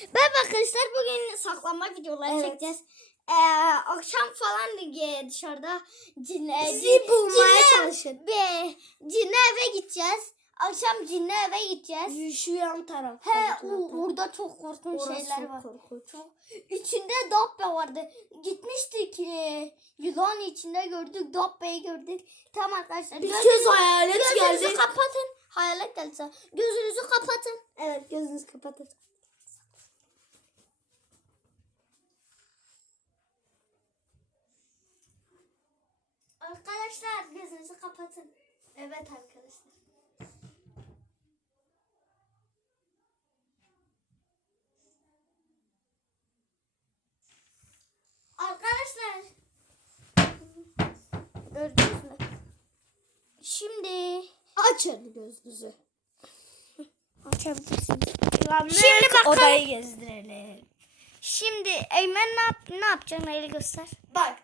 Merhaba arkadaşlar bugün saklanma videoları Evet. çekeceğiz. Ee, akşam falan dışarıda cinle, Bizi bulmaya cinle- çalışın. Be, cinli eve gideceğiz. Akşam cinli eve gideceğiz. Şu yan taraf. He o- orada çok korkunç şeyler var. Çok. İçinde dabbe vardı. Gitmiştik e, yılan içinde gördük. Dabbeyi gördük. Tamam arkadaşlar. Bir gözünüzü- kez hayalet Gözünüzü geldi. kapatın. Hayalet gelse. Gözünüzü kapatın. Evet gözünüzü kapatın. Arkadaşlar gözünüzü kapatın. Evet arkadaşlar. Arkadaşlar. Gördünüz mü? Şimdi Açın gözünüzü. açabilirsiniz. Şimdi bakalım. odayı gezdirelim. Şimdi Eymen ne, yap ne yapacaksın? Eli göster. Bak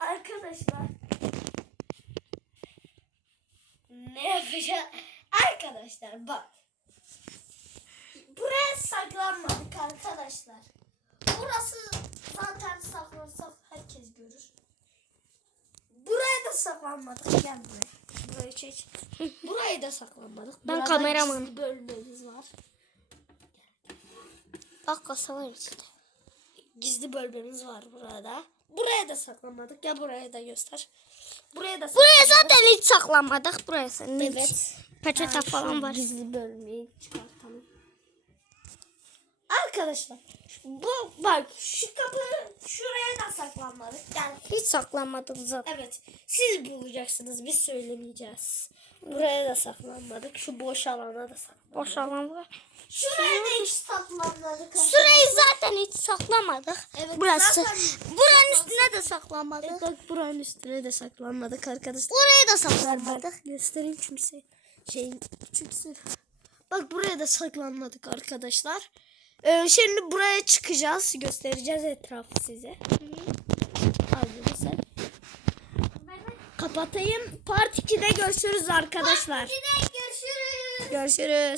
arkadaşlar. Ne yapacağız? Arkadaşlar bak. Buraya saklanmadık arkadaşlar. Burası zaten saklansak herkes görür. Buraya da saklanmadık. Gel buraya. Burayı çek. Burayı da saklanmadık. Ben Burada kameramanım. gizli bölmemiz var. Bak kasa var içinde. Gizli bölmemiz var burada. Buraya da saklanmadık. Ya buraya da göster. Buraya da Buraya zaten hiç saklanmadık. Buraya senin hiç. Evet. Peçete Ha, falan var. Gizli bölmeyi çıkartalım. Arkadaşlar bu bak şu kapı şuraya da saklanmadık. Yani Hiç saklanmadık zaten. evet siz bulacaksınız biz söylemeyeceğiz. Buraya da saklanmadık. Şu boş alana da saklanmadık. Boş alan var. Şuraya da hiç saklanmadık. Şurayı zaten hiç saklamadık. Evet, Burası. Buranın üstüne de saklanmadık. Evet, bak buranın üstüne de saklanmadık arkadaşlar. Oraya da saklanmadık. Göstereyim kimse. Şeyin küçüksün. Bak buraya da saklanmadık arkadaşlar. Ee, şimdi buraya çıkacağız. Göstereceğiz etrafı size. Al bunu sen. Kapatayım. Part 2'de görüşürüz arkadaşlar. Görüşürüz. Görüşürüz.